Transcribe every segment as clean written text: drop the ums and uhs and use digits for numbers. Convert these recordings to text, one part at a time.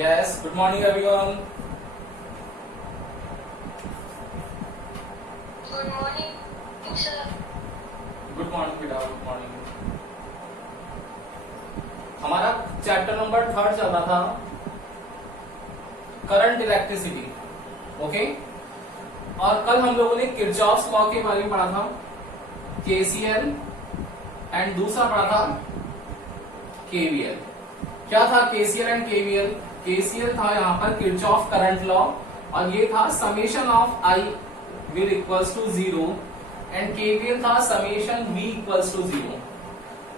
Yes, good morning everyone. Good morning, sir. Good morning बेटा, good morning. हमारा chapter number 3 चल रहा था करंट इलेक्ट्रिसिटी. ओके, और कल हम लोगों ने किरचॉफ्स लॉ के बारे में पढ़ा था, केसीएल, एंड दूसरा पढ़ा था केवीएल. क्या था केसीएल एंड केवीएल? केसीएल था यहाँ पर किरचॉफ करंट लॉ, और ये था summation of I will equals to 0, and KVL था समेशन v इक्वल्स टू 0.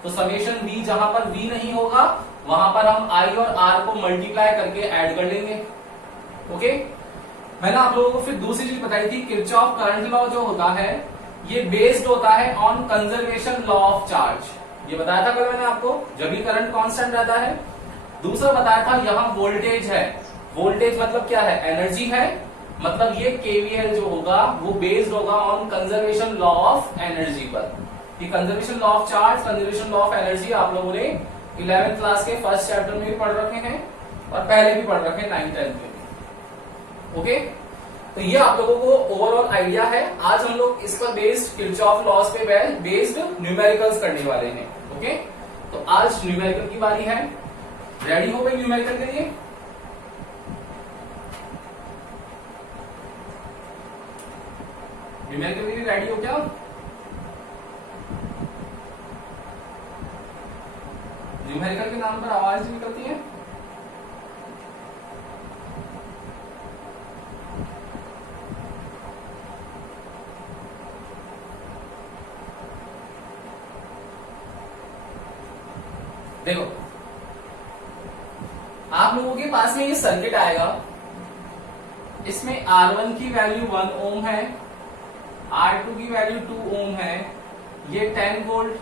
तो समेशन v जहां पर v नहीं होगा वहां पर हम i और r को मल्टीप्लाई करके ऐड कर लेंगे. ओके, मैंने आप लोगों को फिर दूसरी चीज बताई थी, किरचॉफ करंट लॉ जो होता है ये बेस्ड होता है on conservation law of charge. ये बताया था कल मैंने आपको, जब भी करंट कांस्टेंट रहता है. दूसरा बताया था यहाँ वोल्टेज है. वोल्टेज मतलब क्या है? एनर्जी है. मतलब ये केवीएल जो होगा वो बेस्ड होगा on conservation law of energy पर. ये conservation law of charge, conservation law of energy आप लोगों ने 11th क्लास के फर्स्ट चैप्टर में भी पढ़ रखे हैं और पहले भी पढ़ रखे हैं 9th 10th में. ओके, तो ये आप लोगों को ओवरऑल आइडिया है. आज हम लोग इस पर बेस्ड किरचॉफ लॉज पे बेस्ड न्यूमेरिकल्स करने वाले हैं. ओके, तो आज न्यूमेरिकल की बारी है. रेडी हो गए न्यूमेरिकल के लिए? न्यूमेरिकल के लिए रेडी हो क्या? न्यूमेरिकल के नाम पर आवाज निकलती है. देखो, आप लोगों के पास में ये सर्किट आएगा. इसमें R1 की वैल्यू 1 ओम है, R2 की वैल्यू 2 ओम है, ये 10 वोल्ट,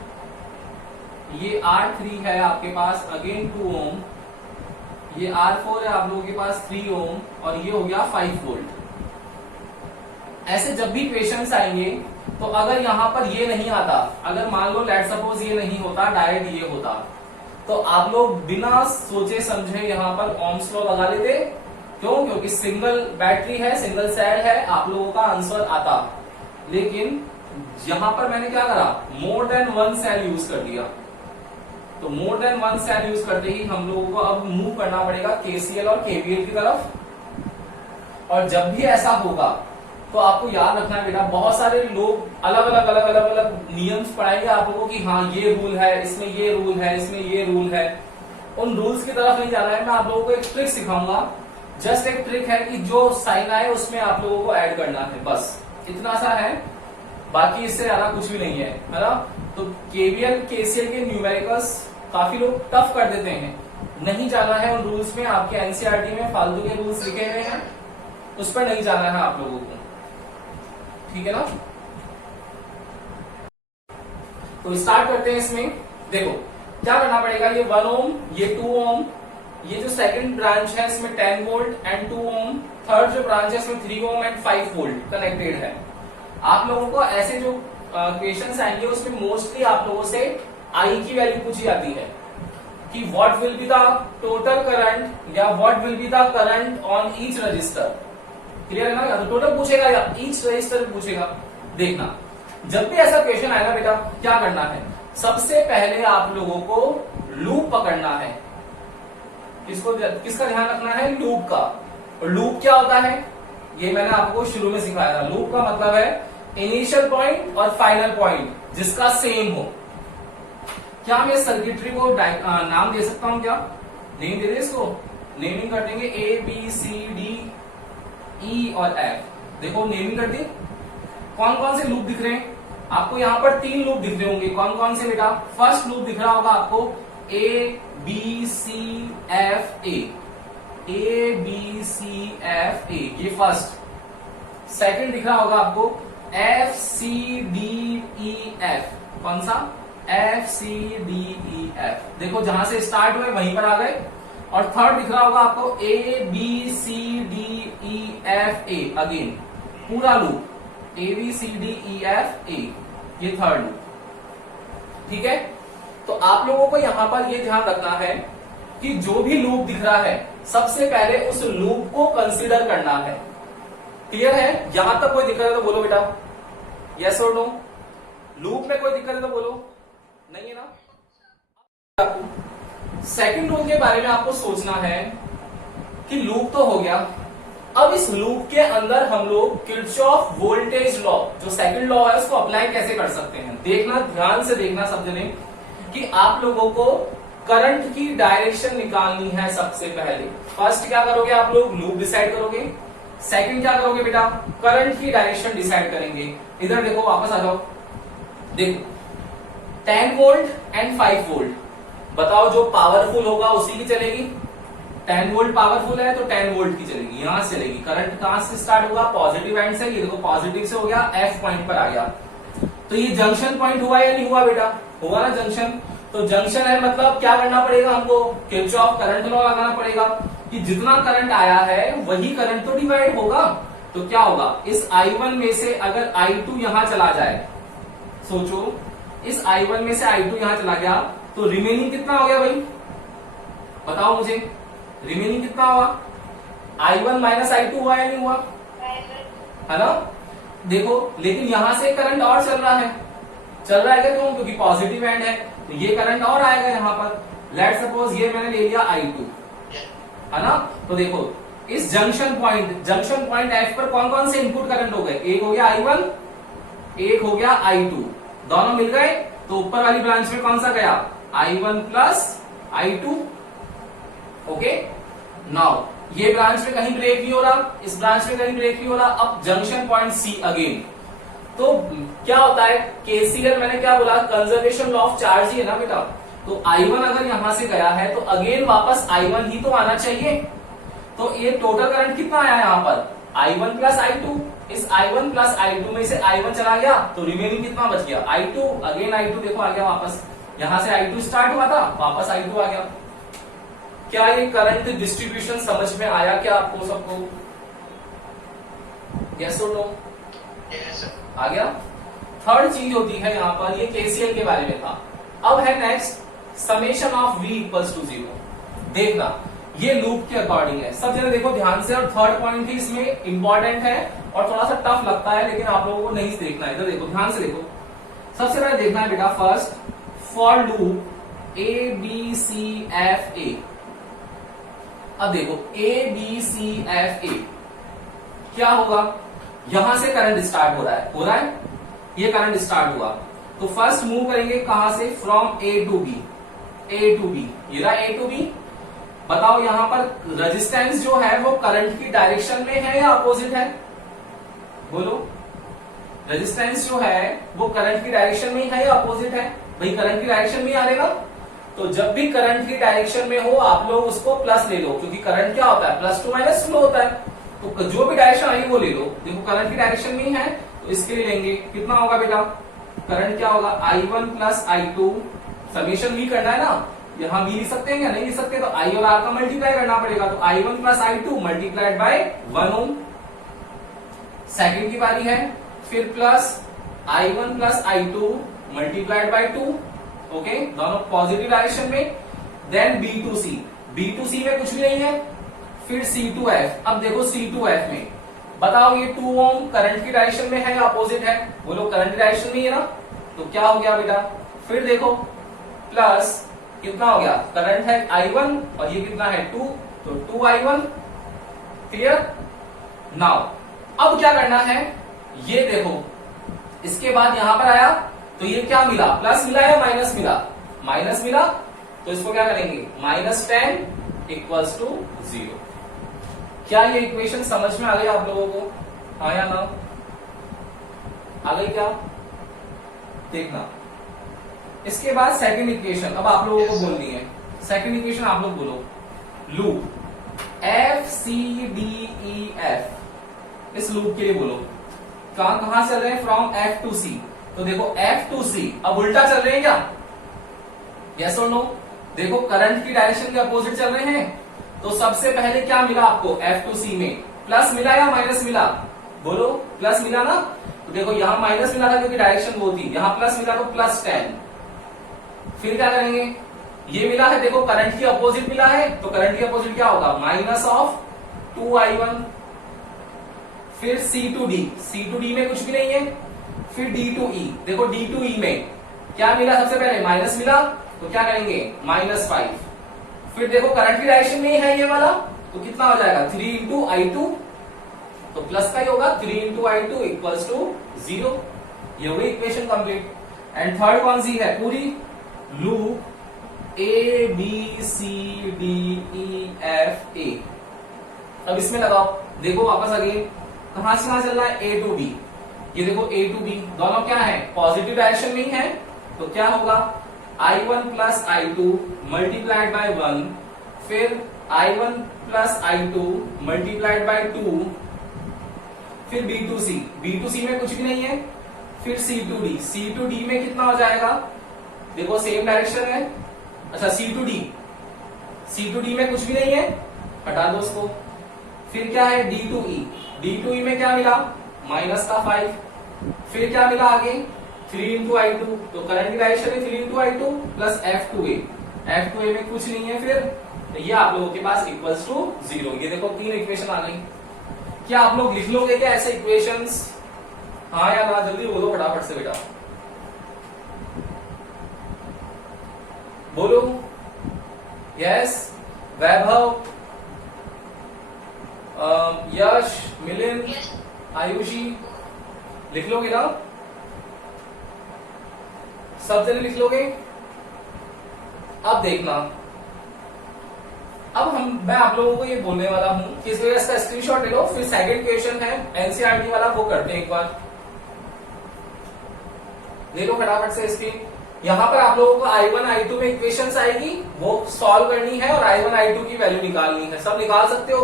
ये R3 है आपके पास अगेन 2 ओम, ये R4 है आप लोगों के पास 3 ओम, और ये हो गया 5 वोल्ट. ऐसे जब भी क्वेश्चंस आएंगे तो अगर यहां पर ये नहीं आता, अगर मान लो लेट सपोज ये नहीं होता, डायरेक्ट ये होता, तो आप लोग बिना सोचे समझे यहां पर ओम्स लॉ लगा लेते. क्यों? क्योंकि सिंगल बैटरी है, सिंगल सेल है, आप लोगों का आंसर आता. लेकिन यहां पर मैंने क्या करा, मोर देन 1 सेल यूज कर दिया. तो मोर देन 1 सेल यूज करते ही हम लोगों को अब मूव करना पड़ेगा केसीएल और केवीएल की तरफ. और जब भी ऐसा होगा तो आपको याद रखना है बेटा, बहुत सारे लोग अलग अलग नियम पढ़ाएंगे आप लोगों की, हाँ ये रूल है, इसमें ये रूल है, इसमें ये रूल है. उन रूल्स की तरफ नहीं जाना है. मैं आप लोगों को एक ट्रिक सिखाऊंगा. जस्ट एक ट्रिक है कि जो साइन आए उसमें आप लोगों को ऐड करना है, बस इतना सा है. बाकी इससे ज्यादा कुछ भी नहीं है ना. तो केवीएल केसीएल के न्यूमेरिकल्स काफी लोग टफ कर देते हैं. नहीं जाना है उन रूल्स में. आपके एनसीईआरटी में फालतू के रूल्स लिखे हुए हैं, उस पर नहीं जाना है आप लोगों को. ठीक है ना? तो स्टार्ट करते हैं इसमें. देखो क्या करना पड़ेगा, ये 1 ओम, ये 2 ओम, ये जो सेकंड ब्रांच है इसमें 10 वोल्ट एंड 2 ओम, थर्ड जो ब्रांच है इसमें 3 ओम एंड 5 वोल्ट कनेक्टेड है. आप लोगों को ऐसे जो क्वेश्चंस आएंगे उसमें मोस्टली आप लोगों से आई की वैल्यू पूछी जाती है कि what will be the total current या what will be the current on each register. Clear है ना? या तो टोटल पूछेगा या ईच रजिस्टर पूछेगा. देखना, जब भी ऐसा क्वेश्चन आएगा बेटा क्या करना है, सबसे पहले आप लोगों को लूप पकड़ना है. किसका ध्यान रखना है? लूप का. और लूप क्या होता है ये मैंने आपको शुरू में सिखाया था. लूप का मतलब है इनिशियल पॉइंट और फाइनल पॉइंट जिसका सेम हो. क्या मैं सर्किटरी को नाम दे सकता हूं? क्या नेम दे दे इसको? नेमिंग कर देंगे A B C D E और F. देखो नेमिंग कर दी. कौन कौन से लूप दिख रहे हैं आपको? यहाँ पर 3 लूप दिख रहे होंगे. कौन कौन से बेटा? फर्स्ट लूप दिख रहा होगा आपको A B C F A. A B C F A, ये फर्स्ट. सेकंड दिख रहा होगा आपको F C D E F. कौन सा? F C D E F. देखो जहां से स्टार्ट हुए वहीं पर आ गए. और थर्ड दिख रहा होगा आपको A B C D E F A. Again पूरा loop A B C D E F A, ये थर्ड लूप. ठीक है? तो आप लोगों को यहां पर ये ध्यान रखना है कि जो भी लूप दिख रहा है सबसे पहले उस लूप को कंसीडर करना है। क्लियर है? यहां तक कोई दिक्कत है तो बोलो बेटा, यस और नो। लूप में कोई दिक्कत है तो बोलो, नहीं है ना। सेकंड रूल के बारे में आपको सोचना है कि लूप तो हो गया, अब इस लूप के अंदर हम लोग किरचॉफ वोल्टेज लॉ, जो सेकंड लॉ है, उसको अप्लाई कैसे कर सकते हैं। देखना, ध्यान से देखना सब जने कि आप लोगों को करंट की डायरेक्शन निकालनी है। सबसे पहले फर्स्ट क्या करोगे आप लोग, लूप डिसाइड करोगे। सेकंड क्या करोगे बेटा, करंट की डायरेक्शन डिसाइड करेंगे। इधर देखो, वापस आ जाओ, देखो 10 वोल्ट एंड 5 वोल्ट, बताओ जो पावरफुल होगा उसी की चलेगी। 10 वोल्ट पावरफुल है तो 10 वोल्ट की चलेगी, यहां से चलेगी। करंट कहां से स्टार्ट होगा, पॉजिटिव एंड से। ये देखो पॉजिटिव से हो गया, एफ पॉइंट पर आ गया। तो ये जंक्शन पॉइंट हुआ या नहीं हुआ बेटा, हुआ ना जंक्शन। तो जंक्शन है मतलब क्या करना पड़ेगा हमको, किरचॉफ करंट लॉ लगाना पड़ेगा कि जितना करंट आया है वही करंट तो डिवाइड होगा। तो क्या होगा, इस I1 में से अगर I2 यहां चला जाए, सोचो इस I1 में से I2 यहां चला गया तो रिमेनिंग कितना हो गया भाई, बताओ मुझे, रिमेनिंग कितना हुआ, I1 माइनस I2 हुआ या नहीं हुआ, है ना। देखो लेकिन यहां से करंट और चल रहा है, चल रहा है क्या, क्यों, क्योंकि पॉजिटिव एंड है तो ये करंट और आएगा यहां पर। लेट सपोज ये मैंने ले लिया I2, है ना। तो देखो इस जंक्शन पॉइंट F पर कौन कौन से इनपुट करंट हो गए, एक हो गया I1, एक हो गया I2, दोनों मिल गए तो ऊपर वाली ब्रांच में कौन सा गया, I1 plus I2। Okay, now ये ब्रांच में कहीं ब्रेक नहीं हो रहा, इस ब्रांच में कहीं ब्रेक नहीं हो रहा। अब जंक्शन पॉइंट C अगेन, तो क्या होता है, केसीएल मैंने क्या बोला, कंजर्वेशन लॉ ऑफ चार्ज ही है ना बेटा। तो I1 अगर यहां से गया है तो अगेन वापस I1 ही तो आना चाहिए। तो ये टोटल करंट कितना आया यहां पर, I1 प्लस I2। इस I1 प्लस I2 में से I1 चला गया तो रिमेनिंग कितना बच गया, I2। अगेन I2 देखो आ गया वापस, यहां से I2 स्टार्ट हुआ था, वापस I2 आ गया। क्या ये करंट डिस्ट्रीब्यूशन समझ में आया क्या आपको सबको, यस और नो, आ गया। थर्ड चीज होती है यहां पर, ये केसीएल के बारे में था। अब है next summation of V equals to 0। देखना ये लूप के अकॉर्डिंग है, सब जने देखो ध्यान से। और थर्ड पॉइंट भी इसमें इंपॉर्टेंट है और थोड़ा सा टफ लगता है, लेकिन आप लोगों को नहीं देखना है। इधर देखो ध्यान से देखो, सबसे पहले देखना है बेटा फर्स्ट फॉर लूप ABCFA। अब देखो ABCFA क्या होगा, यहां से करंट स्टार्ट हो रहा है, ये करंट स्टार्ट हुआ तो फर्स्ट मूव करेंगे कहां से, फ्रॉम A टू B, ये रहा A टू B। बताओ यहां पर रेजिस्टेंस जो है वो करंट की डायरेक्शन में है या अपोजिट है, बोलो। रेजिस्टेंस जो है वो करंट की डायरेक्शन में है या अपोजिट है, भाई करंट की डायरेक्शन में ही आ रहेगा। तो जब भी करंट की डायरेक्शन में हो आप लोग उसको प्लस ले लो, क्योंकि करंट क्या होता है, प्लस टू माइनस फ्लो होता है। तो जो भी डायरेक्शन आई वो ले लो, देखो करंट की डायरेक्शन में ही है तो इसके लिए लेंगे, कितना होगा बेटा, करंट क्या होगा, I1 प्लस I2, समेशन भी करना है ना, यहां भी लिख सकते हैं या नहीं लिख सकते, तो I और R का मल्टीप्लाई करना पड़ेगा। तो I1 plus I2 multiplied by 1 ohm. Second की बारी है, फिर plus I1 plus I2 multiplied by 2, okay, दोनों पॉजिटिव डायरेक्शन में। देन B2C में कुछ भी नहीं है, फिर C2F। अब देखो C2F में बताओ ये 2 ओम करंट की डायरेक्शन में है या अपोजिट है, बोलो करंट की डायरेक्शन में है ना। तो क्या हो गया बेटा, फिर देखो प्लस कितना हो गया, करंट है I1 और ये कितना है 2, तो 2I1। क्लियर। नाउ अब क्या करना है, ये देखो इसके बाद यहां पर आया तो ये क्या मिला, प्लस मिला या माइनस मिला, माइनस मिला। तो इसको क्या करेंगे, -10 इक्वल्स टू 0। क्या ये इक्वेशन समझ में आ गई आप लोगों को, हाँ या ना, आ गई क्या, देखना। इसके बाद सेकंड इक्वेशन अब आप लोगों को बोलनी है। सेकंड इक्वेशन आप लोग बोलो, लूप FCDEF, इस लूप के लिए बोलो कहां चल रहे हैं, फ्रॉम F टू C। तो देखो F टू C अब उल्टा चल रहे हैं क्या, यस और नो। देखो करंट की डायरेक्शन के अपोजिट चल रहे हैं, तो सबसे पहले क्या मिला आपको F टू C में, प्लस मिला या माइनस मिला, बोलो प्लस मिला ना। तो देखो यहां माइनस मिला था क्योंकि डायरेक्शन वो थी, यहां प्लस मिला तो +10। फिर क्या करेंगे, ये मिला है, देखो करंट की अपोजिट मिला है, तो करंट की अपोजिट क्या होगा, माइनस ऑफ 2i1। फिर C2D में कुछ भी नहीं है। फिर D2E, देखो D2E में क्या मिला, सबसे पहले माइनस मिला, तो क्या करेंगे -5। फिर देखो करंट की डायरेक्शन में ही है ये वाला, तो कितना हो जाएगा 3 इंटू I2, तो प्लस का ही होगा, 3 इंटू I2 इक्वल्स टू 0। ये हुई इक्वेशन कंप्लीट। एंड थर्ड कौन सी है, पूरी लूप ABCDEFA। अब इसमें लगाओ, देखो वापस अगेन कहां से कहां चल रहा है, A टू B। ये देखो A टू B दोनों क्या है, पॉजिटिव डायरेक्शन में ही है, तो क्या होगा I1 plus I2 multiplied by 1, फिर I1 plus I2 multiplied by 2, फिर B2C में कुछ भी नहीं है, फिर C2D में कितना हो जाएगा, देखो सेम डायरेक्शन है। अच्छा C2D में कुछ भी नहीं है, हटा दो उसको। फिर क्या है D2E में क्या मिला, माइनस का 5। फिर क्या मिला आगे 3 इंटू I2, तो करंट की डायरेक्शन है 3 इंटू I2 प्लस F2A में कुछ नहीं है। फिर तो ये आप लोगों के पास इक्वल्स टू 0। ये देखो 3 इक्वेशन आ गई। क्या आप लोग लिख लोगे क्या ऐसे इक्वेशंस, हाँ या ना, जल्दी बोलो फटाफट से बेटा, बोलो। यस, वैभव, यश, मिलिंद, Yes. आयुषी, लिख लोगे ना, सब जने लिख लोगे। अब देखना, अब मैं आप लोगों को ये बोलने वाला हूं कि इस वजह इसका स्क्रीनशॉट ले लो, फिर सेकंड क्वेश्चन है एनसीईआरटी वाला, वो करते हैं एक बार। ले लो फटाफट से इसकी। यहां पर आप लोगों को I1 I2 में इक्वेशंस आएगी, वो सॉल्व करनी है और I1 I2 की वैल्यू निकालनी है। सब निकाल सकते हो,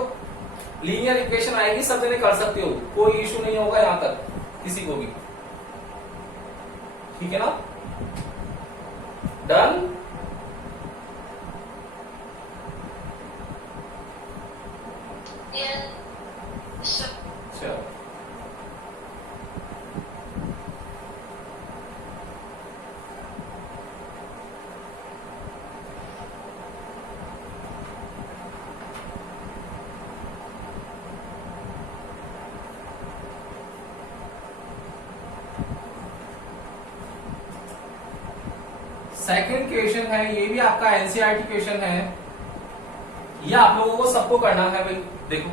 लीनियर इक्वेशन आएगी, सब जने कर सकते हो, कोई इशू नहीं होगा यहां तक किसी को भी, ठीक है ना। डन। Yes, sir. चलो, सेकंड क्वेश्चन है, ये भी आपका एनसीईआरटी क्वेश्चन है, ये आप लोगों को सबको करना है भाई। देखो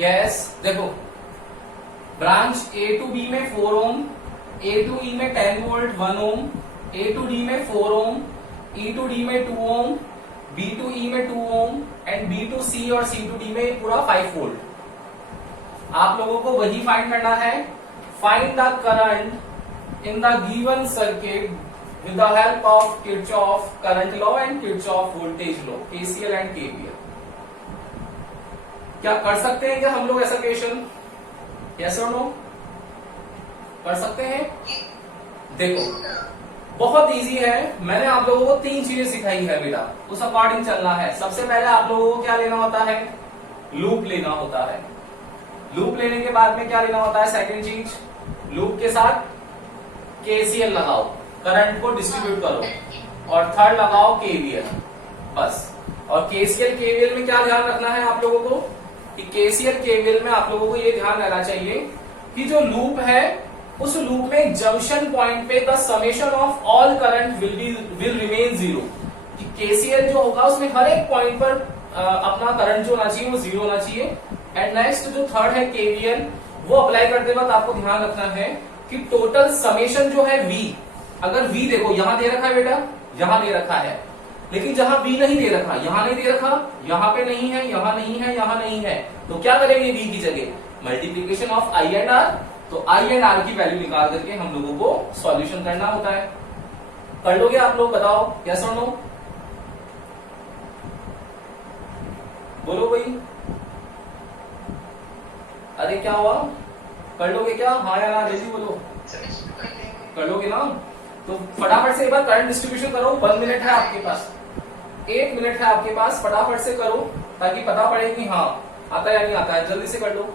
यस, देखो ब्रांच A टू B में 4 ओम, A टू E में 10 volt 1 ohm, A to D में 4 ओम, E टू D में 2 ओम, B टू E में 2 ohm and B to C और C टू D में पूरा 5 वोल्ट। आप लोगों को वही फाइंड करना है, find the current in the given circuit with the help of Kirchhoff current law and Kirchhoff voltage law, KCL and KVL। क्या कर सकते हैं क्या हम लोग ऐसा क्वेश्चन, यस और नो, कर सकते हैं। देखो बहुत इजी है, मैंने आप लोगों को 3 चीजें सिखाई है बेटा, उस अकॉर्डिंग चलना है। सबसे पहले आप लोगों को क्या लेना होता है, लूप लेना होता है। लूप लेने के बाद में क्या लेना होता है, सेकंड चीज, लूप के साथ KCL लगाओ, करंट को डिस्ट्रीब्यूट करो, और थर्ड लगाओ KVL, बस। और KCL KVL में क्या ध्यान रखना है आप लोगों को कि KCL KVL में आप लोगों को ये ध्यान रहना चाहिए कि जो लूप है उस लूप में जंक्शन पॉइंट पे the summation of all current will remain 0। कि KCL जो होगा उसमें हर एक पॉइंट पर अपना करंट जो होना चाहिए वो 0 होना चाहिए। एंड नेक्स्ट जो थर्ड है केवीएल, वो अप्लाई करते वक्त आपको ध्यान रखना है कि टोटल समेशन जो है V, अगर V देखो यहां दे रखा है बेटा, यहां दे रखा है, लेकिन जहां V नहीं दे रखा, यहां नहीं दे रखा, यहां पे नहीं है, यहां नहीं है, यहां नहीं है, तो क्या करेंगे V की जगह multiplication of I and R। तो I एंड R की वैल्यू निकाल करके हम लोगों को सॉल्यूशन करना होता है। कर लोगे आप लोग, बताओ यस और नो, बोलो भाई। अरे क्या हुआ, कर लोगे क्या, हाँ या ना, जल्दी बोलो, कर लोगे ना। तो फटाफट से एक बार करंट डिस्ट्रीब्यूशन करो, 1 मिनट है आपके पास, 1 मिनट है आपके पास, फटाफट से करो ताकि पता पड़े कि हाँ आता है या नहीं आता है, जल्दी से कर लो।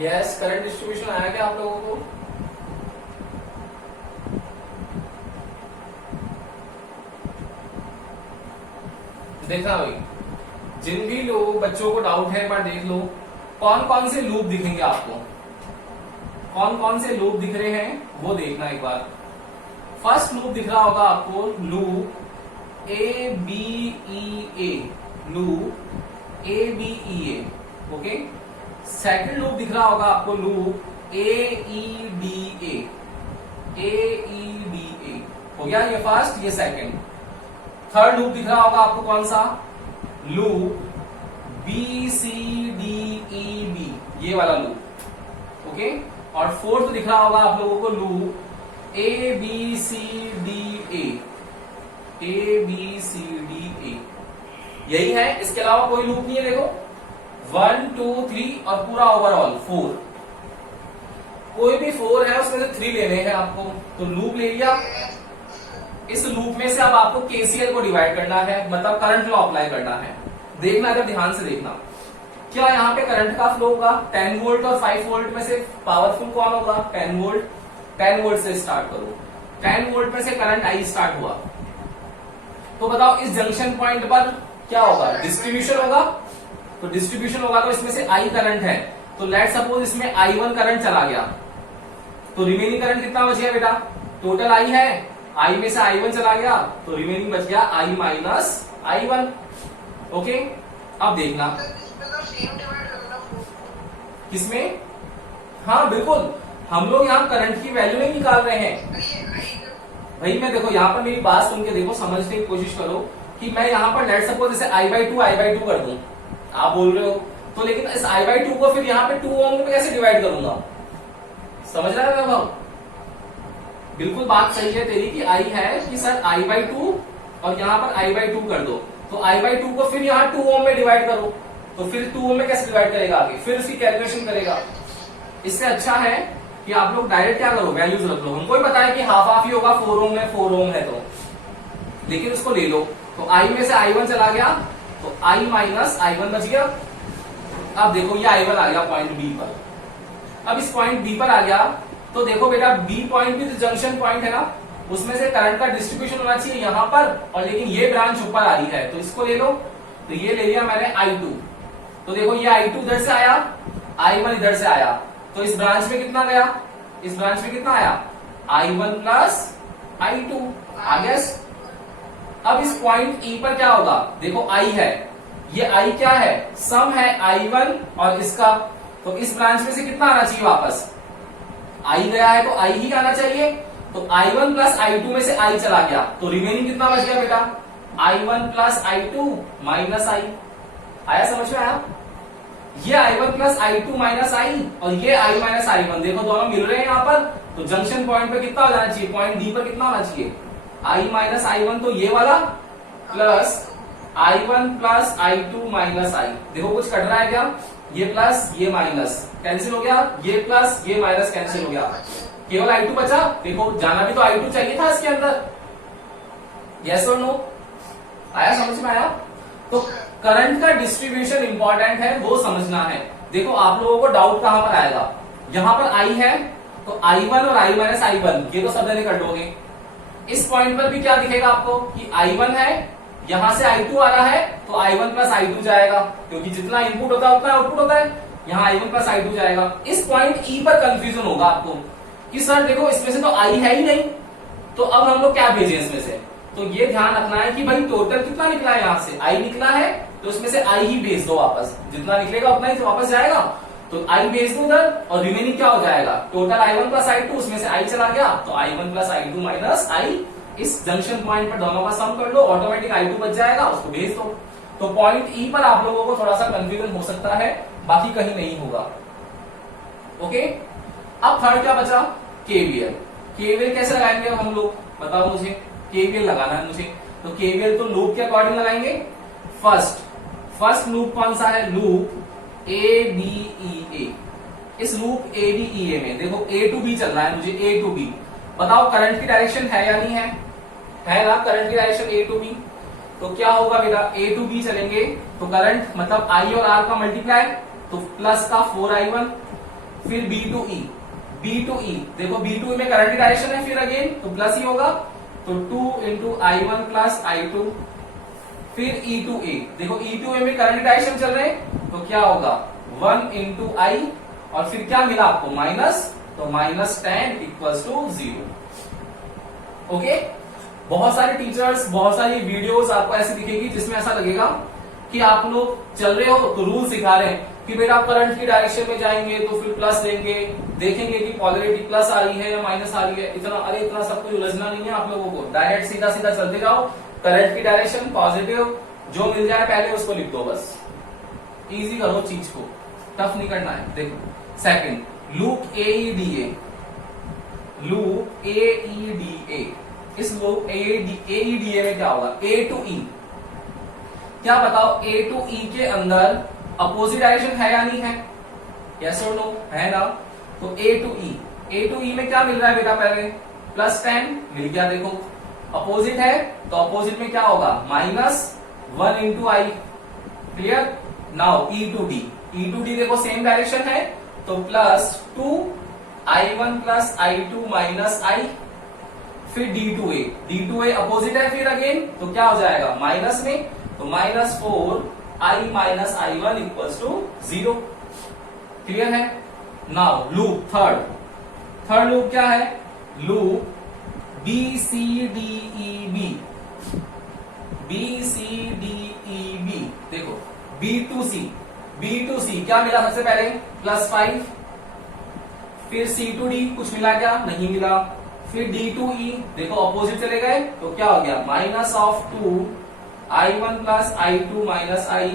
यस, करंट डिस्ट्रीब्यूशन आया क्या आप लोगों को? देखा भाई, जिन भी लोग बच्चों को डाउट है एक बार देख लो, कौन कौन से लूप दिखेंगे आपको, कौन कौन से लूप दिख रहे हैं वो देखना एक बार। फर्स्ट लूप दिख रहा होगा आपको, loop A B E A, loop A B E A, okay. Second loop दिख रहा होगा आपको, loop A E D A, A E D A, हो गया ये फर्स्ट, ये सेकंड। थर्ड लूप दिख रहा होगा आपको कौन सा, loop B C D E B, ये वाला लूप, ओके। और फोर्थ दिख रहा होगा आप लोगों को, loop A B C D A, A B C D A, यही है, इसके अलावा कोई लूप नहीं है। देखो 1 2 3 और पूरा ओवरऑल 4, कोई भी 4 है उसमें से 3 लेने हैं आपको, तो लूप ले लिया। इस लूप में से अब आपको केसीएल को डिवाइड करना है, मतलब करंट लॉ अप्लाई करना है। देखना, अगर ध्यान से देखना, क्या यहाँ पे करंट का फ्लो होगा, 10 वोल्ट और 5 वोल्ट में से पावरफुल कौन होगा, 10 वोल्ट। 10 वोल्ट से स्टार्ट करो, 10 वोल्ट में से करंट आई स्टार्ट हुआ, तो बताओ इस जंक्शन पॉइंट पर क्या होगा, डिस्ट्रीब्यूशन होगा। तो डिस्ट्रीब्यूशन होगा तो इसमें से आई करंट है, तो लेट सपोज इसमें I1 करंट चला गया, तो रिमेनिंग करंट कितना बच गया बेटा, टोटल आई है, आई में से I1 चला गया तो रिमेनिंग बच गया I माइनस I1, ओके। अब देखना किसमें, हाँ बिल्कुल, हम लोग यहाँ करंट की वैल्यू नहीं निकाल रहे हैं भाई। मैं देखो यहाँ पर मेरी बात सुन के देखो, समझने की कोशिश करो कि मैं यहाँ पर लेट सपोज इसे I/2 कर दूं, आप बोल रहे हो तो, लेकिन इस I/2 को फिर यहाँ पे 2 ओम में कैसे डिवाइड करूंगा, समझ रहा है भाव? बिल्कुल बात सही है तेरी कि I है कि सर I/2 और यहाँ पर I/2 कर दो, तो I/2 को फिर यहाँ 2 ओम में डिवाइड करो, तो फिर 2 ओम में कैसे डिवाइड करेगा आगे, फिर उसकी कैलकुलेशन करेगा। इससे अच्छा है कि आप लोग डायरेक्ट क्या करो, वैल्यूज रख लो। हमको ही पता है कि हाफ हाफ ही होगा, 4 ओम में 4 ओम है तो, लेकिन उसको ले लो। तो I में से I1 चला गया तो I माइनस I1 बच गया। अब देखो ये I1 आ गया पॉइंट B पर, अब इस पॉइंट B पर आ गया तो देखो बेटा B पॉइंट भी तो जंक्शन पॉइंट है ना, उसमें से करंट का डिस्ट्रीब्यूशन होना चाहिए यहाँ पर, और लेकिन ये ब्रांच ऊपर आ रही है तो इसको ले लो। तो ये ले लिया मैंने I2, तो देखो ये I2 इधर से आया, I1 इधर से आया, तो इस ब्रांच में कितना गया, इस ब्रांच में कितना आया, I1 प्लस I2 आ गया। अब इस पॉइंट E पर क्या होगा, देखो I है, ये I क्या है, सम है I1 और इसका, तो इस ब्रांच में से कितना आना चाहिए वापस, I गया है तो I ही आना चाहिए, तो I1 प्लस I2 में से I चला गया, तो रिमेनिंग कितना बच गया बेटा, I1 plus I2 minus I। आया समझ में आया? ये I1 प्लस I2 माइनस आई और ये I माइनस I1, देखो दोनों मिल रहे हैं यहाँ पर, तो जंक्शन पॉइंट पे कितना हो जाना चाहिए, पॉइंट डी पर कितना होना चाहिए, I माइनस I1, तो ये वाला plus I1 plus I2 minus I। देखो कुछ कट रहा है क्या, ये प्लस ये माइनस कैंसिल हो गया, ये प्लस ये माइनस कैंसिल हो गया, केवल I2 बचा। देखो जाना भी तो I2 चाहिए था इसके अंदर, यस और नो, आया समझ में आया। तो करंट का डिस्ट्रीब्यूशन इंपॉर्टेंट है, वो समझना है। देखो आप लोगों को डाउट कहां पर आएगा, यहां पर I है तो I1 और I माइनस I1 ये तो सब जने कर दोगे। इस पॉइंट पर भी क्या दिखेगा आपको कि I1 है, यहां से I2 आ रहा है तो I1 प्लस I2 जाएगा, क्योंकि जितना इनपुट होता है उतना आउटपुट होता है, यहाँ I1 प्लस I2 जाएगा। इस पॉइंट E पर कंफ्यूजन होगा आपको कि सर देखो इसमें से तो I है ही नहीं, तो अब हम लोग क्या भेजें इसमें से। तो ये ध्यान रखना है कि भाई टोटल कितना निकला है, यहाँ से I निकला है तो इसमें से I ही भेज दो वापस, जितना निकलेगा उतना ही तो वापस जाएगा, तो I भेज दो उधर और रिमेनिंग क्या हो जाएगा, टोटल I1 प्लस I2, उसमें से I चला गया तो I1 plus I2 minus I। इस जंक्शन पॉइंट पर दोनों का सम कर लो, ऑटोमेटिक I2 बच जाएगा, उसको भेज दो। तो पॉइंट E पर आप लोगों को थोड़ा सा कंफ्यूजन हो सकता है, बाकी कहीं नहीं होगा। ओके, अब थर्ड क्या बचा, केवीएल। केवीएल कैसे लगाएंगे हम लोग, बताओ मुझे, केवीएल लगाना है मुझे, तो केवीएल तो लूप के अकॉर्डिंग लगाएंगे। फर्स्ट लूप कौन सा है, लूप ABEA। इस लूप ABEA में देखो A टू B चल रहा है मुझे, A टू B। बताओ करंट की डायरेक्शन है या नहीं है ना, करंट की डायरेक्शन A टू B। तो क्या होगा बेटा, A टू B चलेंगे तो करंट मतलब I और R का मल्टीप्लाई, तो प्लस का 4I1, फिर B टू E, देखो B टू E में करंट की डायरेक्शन है, फिर अगेन तो प्लस ही होगा, तो 2 इंटू I1 प्लस I2, फिर E टू A, देखो E टू A में करंट की डायरेक्शन चल रहे हैं, तो क्या होगा 1 इंटू I, और फिर क्या मिला आपको माइनस, तो माइनस 10 इक्वल्स टू 0। ओके, बहुत सारे टीचर्स, बहुत सारी वीडियोस आपको ऐसी दिखेगी जिसमें ऐसा लगेगा कि आप लोग चल रहे हो तो रूल सिखा रहे हैं कि बेटा आप करंट की डायरेक्शन में जाएंगे तो फिर प्लस देंगे, देखेंगे कि पोलैरिटी प्लस आ रही है या माइनस आ रही है। इतना सब कुछ उलझना नहीं है आप लोगों को, डायरेक्ट सीधा सीधा चलते जाओ, करंट की डायरेक्शन पॉजिटिव जो मिल जाए पहले उसको लिख दो, बस इजी करो चीज को, टफ नहीं करना है। देखो second, loop AEDA, loop AEDA, इस लूप AEDA में क्या होगा, A टू E। क्या बताओ A टू E के अंदर अपोजिट डायरेक्शन है या नहीं है, यस और नो, है ना। तो A टू E में क्या मिल रहा है बेटा, पहले प्लस 10 मिल गया, देखो अपोजिट है तो अपोजिट में क्या होगा minus 1 into I। Clear, now E to D देखो सेम डायरेक्शन है, तो plus 2 I1 plus I2 minus I, फिर D टू A अपोजिट है, फिर अगेन तो क्या हो जाएगा माइनस में, तो minus 4 I minus I1 equals to 0। Clear है। नाउ लूप थर्ड लूप क्या है, लूप BCDEB, देखो B टू C क्या मिला सबसे पहले प्लस 5, फिर C टू D कुछ मिला क्या, नहीं मिला, फिर D टू E देखो अपोजिट चले गए तो क्या हो गया minus of 2 I1 plus I2 minus I,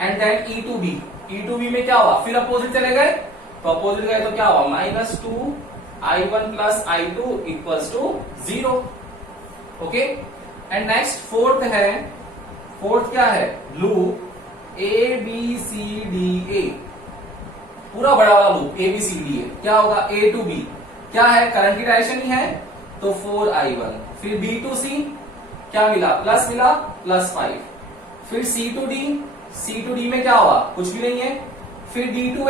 and then E to B में क्या हुआ, फिर अपोजिट चले गए तो अपोजिट गए तो क्या हुआ minus 2 I1 plus I2 equals to 0। Okay, and next fourth क्या है, लूप ABCDA, पूरा बड़ा वाला लूप ABCDA। क्या होगा A टू B, क्या है करंट की डायरेक्शन ही है, तो 4I1, फिर B टू C क्या मिला, प्लस 5, फिर C टू D में क्या हुआ, कुछ भी नहीं है, फिर D टू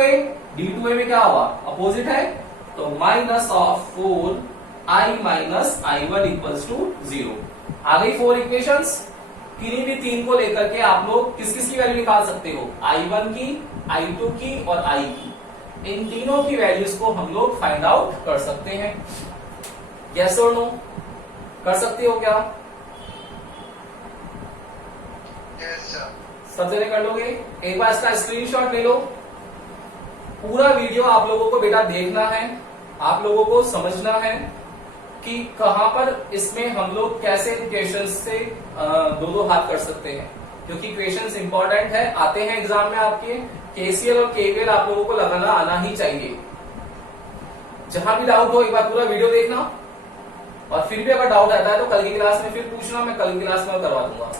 A में क्या हुआ अपोजिट है, तो minus of 4 I minus I1 equals to 0। आ गई 4 इक्वेशंस, किन्हीं भी 3 को लेकर के आप लोग किस किस की वैल्यू निकाल सकते हो, I1 की, I2 की और I की। इन तीनों की वैल्यूज को हम लोग फाइंड आउट कर सकते हैं, यस और नो, कर सकते हो क्या, सब जने कर लोगे। एक बार इसका स्क्रीनशॉट ले लो, पूरा वीडियो आप लोगों को बेटा देखना है, आप लोगों को समझना है कि कहां पर इसमें हम लोग कैसे क्वेश्चंस से दो हाथ कर सकते हैं, क्योंकि क्वेश्चंस इंपॉर्टेंट है, आते हैं एग्जाम में आपके, केसीएल और केवीएल आप लोगों को लगाना आना ही चाहिए। जहां भी डाउट हो एक बार पूरा वीडियो देखना, और फिर भी अगर डाउट आता है तो कल की क्लास में फिर पूछना, मैं कल की क्लास में करवा दूंगा,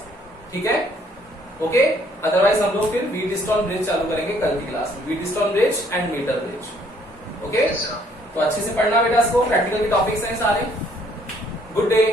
ठीक है? ओके, अदरवाइज हम लोग फिर व्हीटस्टोन ब्रिज चालू करेंगे कल की क्लास में, Wheatstone bridge and metre bridge. Okay, तो अच्छे से पढ़ना बेटा इसको, प्रैक्टिकल के टॉपिक्स हैं सारे। Good day.